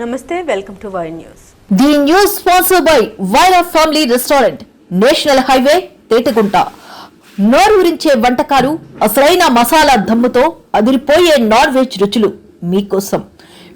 Namaste, welcome to Wire News. The news sponsored by Vaira Family Restaurant, National Highway, Tetegunta. నోరూరించే వంటకాలు, అసలైన మసాలా దమ్ముతో అదిరిపోయే non veg రుచులు మీకోసం.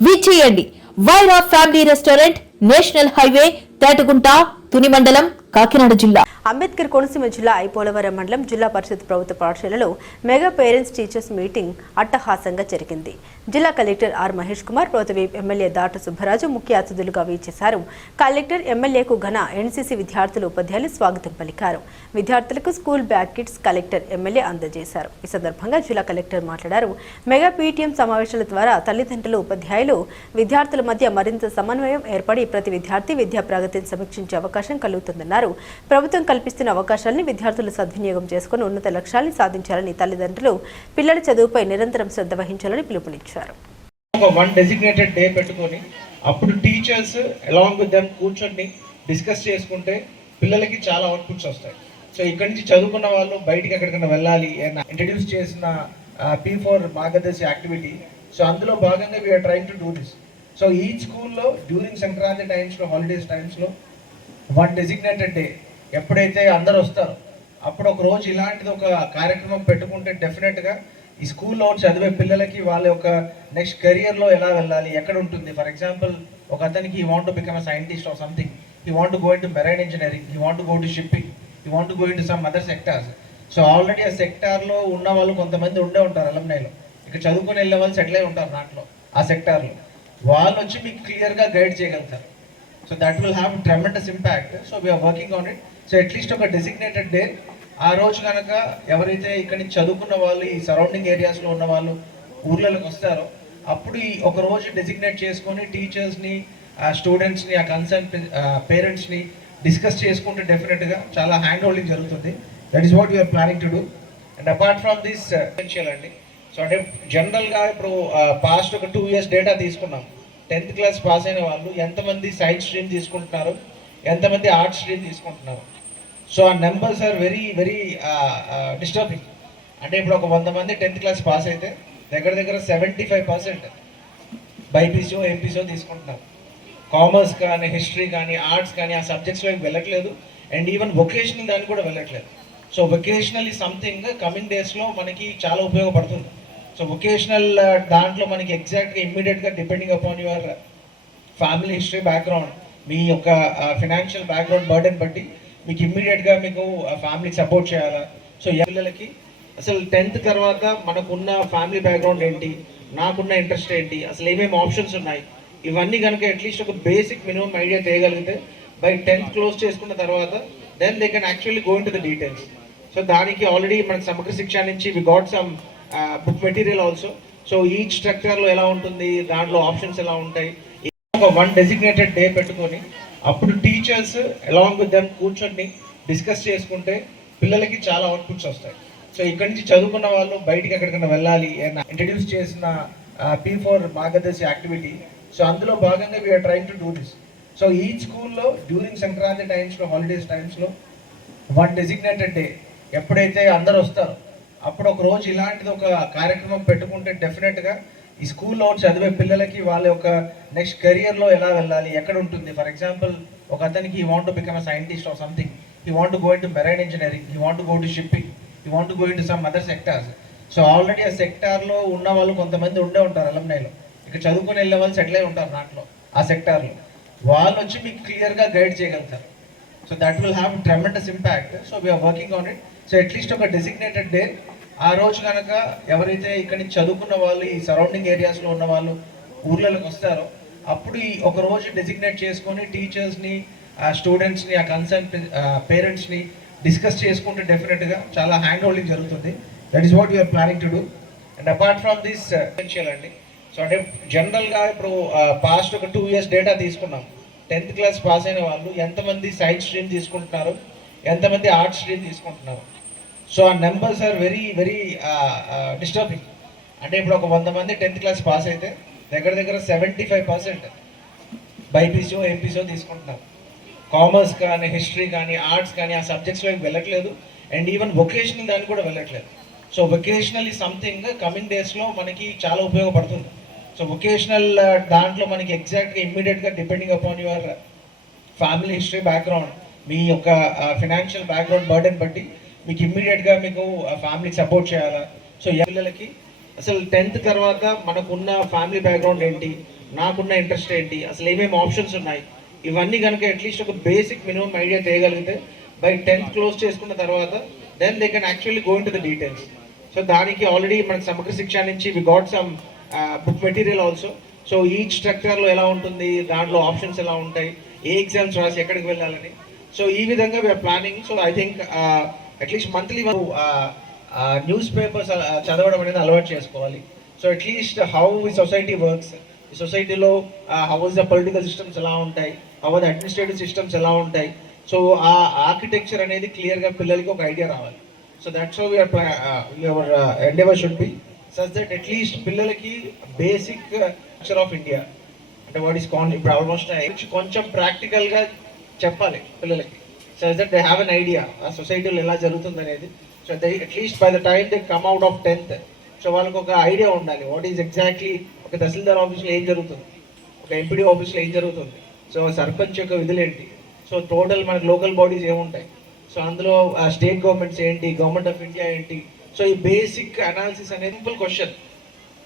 విచ్చేయండి Wyra family restaurant, national highway, Tetagunta, Tuni మండలం, కాకినాడ జిల్లా. అంబేద్కర్ కోనసీమ జిల్లా ఐపోలవరం మండలం జిల్లా పరిషత్ ప్రభుత్వ పాఠశాలలో మెగా పేరెంట్స్ టీచర్స్ మీటింగ్ అట్టహాసంగా జరిగింది. జిల్లా కలెక్టర్ ఆర్ మహేష్ కుమార్, ప్రభుత్వ ఎమ్మెల్యే దాట సుబ్బరాజు ముఖ్య అతిథులుగా వీచేశారు. కలెక్టర్, ఎమ్మెల్యేకు ఘన ఎన్సీసీ విద్యార్థులు, ఉపాధ్యాయులు స్వాగతం పలికారు. విద్యార్థులకు school bag kits collector, MLA అందజేశారు. ఈ సందర్భంగా జిల్లా కలెక్టర్ మాట్లాడారు. మెగా పీటీఎం సమావేశాల ద్వారా తల్లిదండ్రులు, ఉపాధ్యాయులు, విద్యార్థుల మధ్య మరింత సమన్వయం ఏర్పడి ప్రతి విద్యార్థి విద్యా ప్రగతిని సమీక్షించే అవకాశం కలుగుతుందన్నారు. ప్రభుత్వం కల్పిస్తున్న అవకాశాలను విద్యార్థులు సద్వినియోగం చేసుకుని ఉన్నత లక్ష్యాలను సాధించాలని, తల్లిదండ్రులు పిల్లల చదువుపై నిరంతరం శ్రద్ధ వహించాలని పిలుపునిచ్చారు. వన్ డెసిగ్నేటెడ్ డే పెట్టుకొని అప్పుడు టీచర్స్ అలాంగ్ విత్ దెమ్ కూర్చొని డిస్కస్ చేసుకుంటే పిల్లలకి చాలా అవుట్పుట్స్ వస్తాయి. సో ఇక్కడి నుంచి చదువుకున్న వాళ్ళు బయటికి ఎక్కడికైనా వెళ్ళాలి ఇంట్రడ్యూస్ చేసిన P4 మార్గదర్శి యాక్టివిటీ. సో అందులో భాగంగా we're trying to do this. So ఈ స్కూల్లో డ్యూరింగ్ సంక్రాంతి టైమ్స్లో, హాలిడేస్ టైమ్స్లో వన్ డెసిగ్నేటెడ్ డే ఎప్పుడైతే అందరు వస్తారో అప్పుడు ఒక రోజు ఇలాంటిది ఒక కార్యక్రమం పెట్టుకుంటే డెఫినెట్గా ఈ స్కూల్లో చదివే పిల్లలకి వాళ్ళ యొక్క నెక్స్ట్ కెరియర్లో ఎలా వెళ్ళాలి, ఎక్కడ ఉంటుంది. ఫర్ ఎగ్జాంపుల్ ఒక అతనికి he want to become a scientist or something, he want to go in to marine engineering, he want to go to shipping, he want to go in to some other sectors. So already ఆ సెక్టార్లో ఉన్న వాళ్ళు కొంతమంది ఉండే ఉంటారు అలమ్నైలో, ఇక చదువుకొని వెళ్ళే వాళ్ళు సెటిల్ అయి ఉంటారు దాంట్లో, ఆ సెక్టార్లో. వాళ్ళు వచ్చి మీకు క్లియర్గా గైడ్ చేయగలుగుతారు. So that will have tremendous impact. So we're working on it. So at least ఒక డెసిగ్నేటెడ్ డే ఆ రోజు కనుక ఎవరైతే ఇక్కడి నుంచి చదువుకున్న వాళ్ళు, ఈ సరౌండింగ్ ఏరియాస్లో ఉన్న వాళ్ళు ఊర్లలోకి వస్తారో అప్పుడు ఈ ఒక రోజు డెసిగ్నేట్ చేసుకొని టీచర్స్ని, స్టూడెంట్స్ని, ఆ కన్సర్న్ పేరెంట్స్ని డిస్కస్ చేసుకుంటే డెఫినెట్గా చాలా హ్యాండ్ హోల్డింగ్ జరుగుతుంది. That is what we're planning to do. And apart from this essential అండి. సో అంటే జనరల్గా ఇప్పుడు పాస్ట్ ఒక 2 years డేటా తీసుకున్నాం. 10th class పాస్ అయిన వాళ్ళు ఎంతమంది సైన్స్ స్ట్రీమ్ తీసుకుంటున్నారు, ఎంతమంది ఆర్ట్స్ స్ట్రీమ్ తీసుకుంటున్నారు. సో ఆ numbers are very very disturbing. అంటే ఇప్పుడు ఒక 100 మంది 10th class పాస్ అయితే దగ్గర దగ్గర 75% బైపీసీఓ, ఎంపీసీఓ తీసుకుంటున్నారు. కామర్స్ కానీ, హిస్టరీ కానీ, ఆర్ట్స్ కానీ ఆ సబ్జెక్ట్స్లో వెళ్ళట్లేదు. అండ్ ఈవెన్ వొకేషనల్ దానికి కూడా వెళ్ళట్లేదు. సో వొకేషనల్ ఈ సంథింగ్ కమింగ్ డేస్లో మనకి చాలా ఉపయోగపడుతుంది. సో వొకేషనల్ దాంట్లో మనకి ఎగ్జాక్ట్గా ఇమ్మీడియట్గా depending upon your family history background, మీ యొక్క ఫినాన్షియల్ బ్యాక్గ్రౌండ్ బర్డెన్ బట్టి మీకు ఇమ్మీడియట్గా మీకు ఫ్యామిలీకి సపోర్ట్ చేయాలా. సో పిల్లలకి అసలు 10th తర్వాత మనకున్న ఫ్యామిలీ బ్యాక్గ్రౌండ్ ఏంటి, నాకున్న ఇంట్రెస్ట్ ఏంటి, అసలు ఏమేమి ఆప్షన్స్ ఉన్నాయి, ఇవన్నీ కనుక అట్లీస్ట్ ఒక బేసిక్ మినిమం ఐడియా చేయగలిగితే బై 10th క్లోజ్ చేసుకున్న తర్వాత then they can actually go into the details. So దానికి ఆల్రెడీ మనకి సమగ్ర శిక్ష నుంచి we got some book material also. So each స్ట్రక్చర్లో ఎలా ఉంటుంది, దాంట్లో ఆప్షన్స్ ఎలా ఉంటాయి. ఒక వన్ డెసిగ్నేటెడ్ డే పెట్టుకొని అప్పుడు టీచర్స్ అలాంగ్ విత్ దెమ్ కూర్చొని డిస్కస్ చేసుకుంటే పిల్లలకి చాలా అవుట్పుట్స్ వస్తాయి. సో ఇక్కడి నుంచి చదువుకున్న వాళ్ళు బయటికి ఎక్కడికైనా వెళ్ళాలి ఇంట్రడ్యూస్ చేసిన P4 మార్గదర్శి యాక్టివిటీ. సో అందులో భాగంగా we're trying to do this. So ఈ స్కూల్లో డ్యూరింగ్ సంక్రాంతి టైమ్స్లో, హాలిడేస్ టైమ్స్లో వన్ డెసిగ్నేటెడ్ డే ఎప్పుడైతే అందరు వస్తారో అప్పుడు ఒక రోజు ఇలాంటిది ఒక కార్యక్రమం పెట్టుకుంటే డెఫినెట్గా ఈ స్కూల్లో చదివే పిల్లలకి వాళ్ళ యొక్క నెక్స్ట్ కెరియర్లో ఎలా వెళ్ళాలి, ఎక్కడ ఉంటుంది. ఫర్ ఎగ్జాంపుల్ ఒక అతనికి he want to become a scientist or something, he want to go in to marine engineering, he want to go to shipping, he want to go in to some other sectors. So already ఆ సెక్టార్లో ఉన్న వాళ్ళు కొంతమంది ఉండే ఉంటారు అలమ్నైలో, ఇక చదువుకొని వెళ్ళే వాళ్ళు సెటిల్ అయి ఉంటారు దాంట్లో, ఆ సెక్టార్లో. వాళ్ళు వచ్చి మీకు క్లియర్గా గైడ్ చేయగలుగుతారు. So that will have tremendous impact. So we're working on it. So at least ఒక డెసిగ్నేటెడ్ డే ఆ రోజు కనుక ఎవరైతే ఇక్కడి నుంచి చదువుకున్న వాళ్ళు, ఈ సరౌండింగ్ ఏరియాస్లో ఉన్న వాళ్ళు ఊర్లలోకి వస్తారో అప్పుడు ఈ ఒక రోజు డెసిగ్నేట్ చేసుకొని టీచర్స్ని, స్టూడెంట్స్ని, ఆ కన్సర్న్ పేరెంట్స్ని డిస్కస్ చేసుకుంటే డెఫినెట్గా చాలా హ్యాండ్ హోల్డింగ్ జరుగుతుంది. That is what we're planning to do. And apart from this essential అండి. సో అంటే జనరల్గా ఇప్పుడు పాస్ట్ ఒక 2 years డేటా తీసుకున్నాం. 10th class పాస్ అయిన వాళ్ళు ఎంతమంది సైన్స్ స్ట్రీమ్ తీసుకుంటున్నారు, ఎంతమంది ఆర్ట్స్ స్ట్రీమ్ తీసుకుంటున్నారు. సో ఆ numbers are very very disturbing. అంటే ఇప్పుడు ఒక 100 మంది 10th class పాస్ అయితే దగ్గర దగ్గర 75% బైపీసీఓ, ఎంపీసీఓ తీసుకుంటున్నారు. కామర్స్ కానీ, హిస్టరీ కానీ, ఆర్ట్స్ కానీ ఆ సబ్జెక్ట్స్లో వెళ్ళట్లేదు. అండ్ ఈవెన్ వొకేషనల్ దానికి కూడా వెళ్ళట్లేదు. సో వొకేషనల్ ఈ సంథింగ్ కమింగ్ డేస్లో మనకి చాలా ఉపయోగపడుతుంది. సో వొకేషనల్ దాంట్లో మనకి ఎగ్జాక్ట్గా ఇమ్మీడియట్గా depending upon your family history background, మీ యొక్క ఫినాన్షియల్ బ్యాక్గ్రౌండ్ బర్డెన్ బట్టి మీకు ఇమ్మీడియట్గా మీకు ఫ్యామిలీకి సపోర్ట్ చేయాలా. సో పిల్లలకి అసలు 10th తర్వాత మనకున్న ఫ్యామిలీ బ్యాక్గ్రౌండ్ ఏంటి, నాకున్న ఇంట్రెస్ట్ ఏంటి, అసలు ఏమేమి ఆప్షన్స్ ఉన్నాయి, ఇవన్నీ కనుక అట్లీస్ట్ ఒక బేసిక్ మినిమం ఐడియా చేయగలిగితే బై 10th క్లోజ్ చేసుకున్న తర్వాత then they can actually go into the details. So దానికి ఆల్రెడీ మనకి సమగ్ర శిక్ష నుంచి we got some book material also. So each స్ట్రక్చర్లో ఎలా ఉంటుంది, దాంట్లో ఆప్షన్స్ ఎలా ఉంటాయి, ఏ ఎగ్జామ్స్ రాసి ఎక్కడికి వెళ్ళాలని. సో ఈ విధంగా we're planning. So I think at least monthly newspapers చదవడం అనేది అలవాటు చేసుకోవాలి. సో అట్లీస్ట్ హౌ ఈ సొసైటీ వర్క్స్, ఈ సొసైటీలో how is the political systems ఎలా ఉంటాయి, హౌ ద అడ్మినిస్ట్రేటివ్ సిస్టమ్స్ ఎలా ఉంటాయి. సో ఆ ఆర్కిటెక్చర్ అనేది క్లియర్గా పిల్లలకి ఒక ఐడియా రావాలి. So that's how your endeavour should be such that at least పిల్లలకి బేసిక్ స్ట్రక్చర్ ఆఫ్ ఇండియా అంటే వాట్ ఈస్ ఇప్పుడు ఆల్మోస్ట్ కొంచెం ప్రాక్టికల్గా చెప్పాలి పిల్లలకి. So that they have an idea ఆ సొసైటీలో ఎలా జరుగుతుంది అనేది. So they at least by the time they come out of 10th, so వాళ్ళకి ఒక ఐడియా ఉండాలి వాట్ ఈస్ ఎగ్జాక్ట్లీ ఒక తహసీల్దార్ ఆఫీస్లో ఏం జరుగుతుంది, ఒక ఎంపీడీ ఆఫీస్లో ఏం జరుగుతుంది, సో సర్పంచ్ యొక్క విధులు ఏంటి, సో టోటల్ మనకి లోకల్ బాడీస్ ఏముంటాయి, సో అందులో స్టేట్ గవర్నమెంట్స్ ఏంటి, గవర్నమెంట్ ఆఫ్ ఇండియా ఏంటి. సో ఈ బేసిక్ అనాలిసిస్ అనేది సింపుల్ క్వశ్చన్.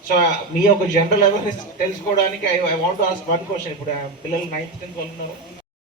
సో మీ యొక్క జనరల్ అవేర్నెస్ తెలుసుకోవడానికి I want to ask one question. ఇప్పుడు పిల్లలు 9th 10th వాళ్ళు ఉన్నారు,